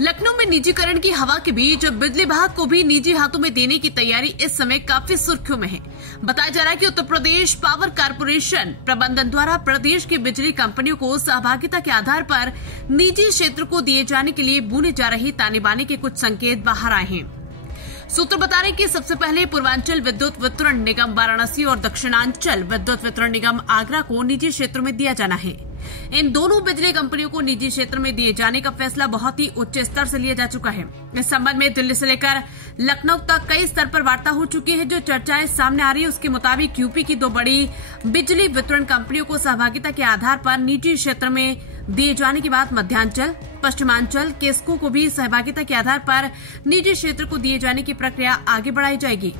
लखनऊ में निजीकरण की हवा के बीच बिजली विभाग को भी निजी हाथों में देने की तैयारी इस समय काफी सुर्खियों में है। बताया जा रहा है कि उत्तर प्रदेश पावर कारपोरेशन प्रबंधन द्वारा प्रदेश की बिजली कंपनियों को सहभागिता के आधार पर निजी क्षेत्र को दिए जाने के लिए बुने जा रही ताने बाने के कुछ संकेत बाहर आए हैं। सूत्र बता रहे हैं कि सबसे पहले पूर्वांचल विद्युत वितरण निगम वाराणसी और दक्षिणांचल विद्युत वितरण निगम आगरा को निजी क्षेत्र में दिया जाना है। इन दोनों बिजली कंपनियों को निजी क्षेत्र में दिए जाने का फैसला बहुत ही उच्च स्तर से लिया जा चुका है। इस संबंध में दिल्ली से लेकर लखनऊ तक कई स्तर पर वार्ता हो चुकी है। जो चर्चाएं सामने आ रही है उसके मुताबिक यूपी की दो बड़ी बिजली वितरण कंपनियों को सहभागिता के आधार पर निजी क्षेत्र में दिए जाने के बाद मध्यांचल, पश्चिमांचल, केस्को को भी सहभागिता के आधार पर निजी क्षेत्र को दिए जाने की प्रक्रिया आगे बढ़ाई जाएगी।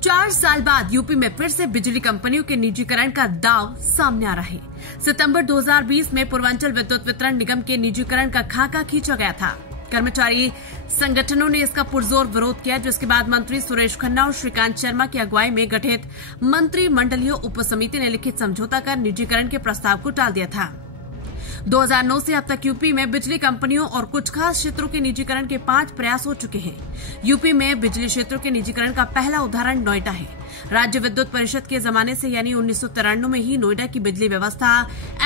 4 साल बाद यूपी में फिर से बिजली कंपनियों के निजीकरण का दाव सामने आ रहा है। सितंबर 2020 में पूर्वांचल विद्युत वितरण निगम के निजीकरण का खाका खींचा गया था। कर्मचारी संगठनों ने इसका पुरजोर विरोध किया, जिसके बाद मंत्री सुरेश खन्ना और श्रीकांत शर्मा की अगुवाई में गठित मंत्रिमंडलीय उपसमिति ने लिखित समझौता कर निजीकरण के प्रस्ताव को टाल दिया था। 2009 से अब तक यूपी में बिजली कंपनियों और कुछ खास क्षेत्रों के निजीकरण के 5 प्रयास हो चुके हैं। यूपी में बिजली क्षेत्रों के निजीकरण का पहला उदाहरण नोएडा है। राज्य विद्युत परिषद के जमाने से यानी 1993 में ही नोएडा की बिजली व्यवस्था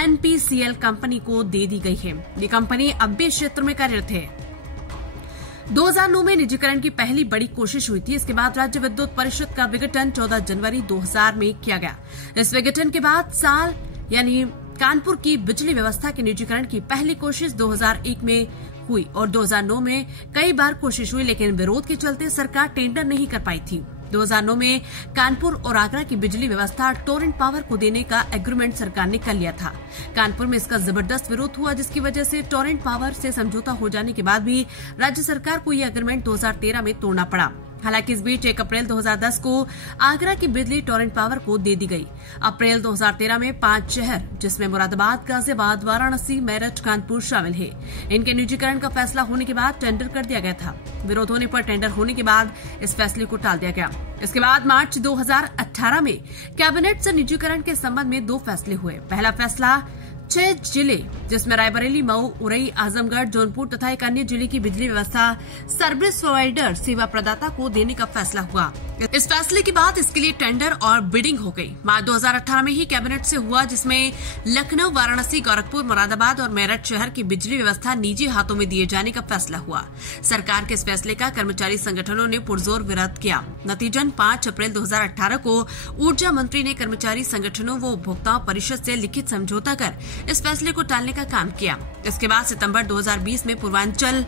एनपीसीएल कंपनी को दे दी गई है। ये कंपनी अब भी क्षेत्र में कार्यरत है। 2009 में निजीकरण की पहली बड़ी कोशिश हुई थी। इसके बाद राज्य विद्युत परिषद का विघटन 14 जनवरी 2000 में किया गया। इस विघटन के बाद साल यानी कानपुर की बिजली व्यवस्था के निजीकरण की पहली कोशिश 2001 में हुई और 2009 में कई बार कोशिश हुई, लेकिन विरोध के चलते सरकार टेंडर नहीं कर पाई थी। 2009 में कानपुर और आगरा की बिजली व्यवस्था टोरेंट पावर को देने का एग्रीमेंट सरकार ने कर लिया था। कानपुर में इसका जबरदस्त विरोध हुआ, जिसकी वजह से टोरेंट पावर से समझौता हो जाने के बाद भी राज्य सरकार को यह एग्रीमेंट 2013 में तोड़ना पड़ा। हालांकि इस बीच 1 अप्रैल 2010 को आगरा की बिजली टोरेंट पावर को दे दी गई। अप्रैल 2013 में 5 शहर, जिसमें मुरादाबाद, गाजियाबाद, वाराणसी, मेरठ, कानपुर शामिल है, इनके निजीकरण का फैसला होने के बाद टेंडर कर दिया गया था। विरोध होने पर टेंडर होने के बाद इस फैसले को टाल दिया गया। इसके बाद मार्च 2018 में कैबिनेट से निजीकरण के संबंध में 2 फैसले हुए। पहला फैसला 6 जिले, जिसमें रायबरेली, मऊ, उरई, आजमगढ़, जौनपुर तथा एक अन्य जिले की बिजली व्यवस्था सर्विस प्रोवाइडर सेवा प्रदाता को देने का फैसला हुआ। इस फैसले के बाद इसके लिए टेंडर और बिडिंग हो गई। मार्च 2018 में ही कैबिनेट से हुआ, जिसमें लखनऊ, वाराणसी, गोरखपुर, मुरादाबाद और मेरठ शहर की बिजली व्यवस्था निजी हाथों में दिए जाने का फैसला हुआ। सरकार के इस फैसले का कर्मचारी संगठनों ने पुरजोर विरोध किया। नतीजन 5 अप्रैल 2018 को ऊर्जा मंत्री ने कर्मचारी संगठनों व उपभोक्ताओं परिषद से लिखित समझौता कर इस फैसले को टालने का काम किया। इसके बाद सितंबर 2020 में पूर्वांचल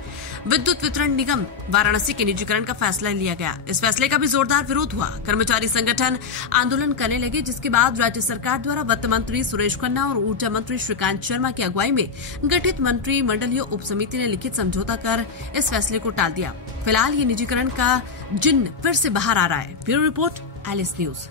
विद्युत वितरण निगम वाराणसी के निजीकरण का फैसला लिया गया। इस फैसले का भी जोरदार विरोध हुआ। कर्मचारी संगठन आंदोलन करने लगे, जिसके बाद राज्य सरकार द्वारा वित्त मंत्री सुरेश खन्ना और ऊर्जा मंत्री श्रीकांत शर्मा की अगुवाई में गठित मंत्रिमंडलीय उपसमिति ने लिखित समझौता कर इस फैसले को टाल दिया। फिलहाल ये निजीकरण का जिन्न फिर से बाहर आ रहा है। Bureau report, Alice news.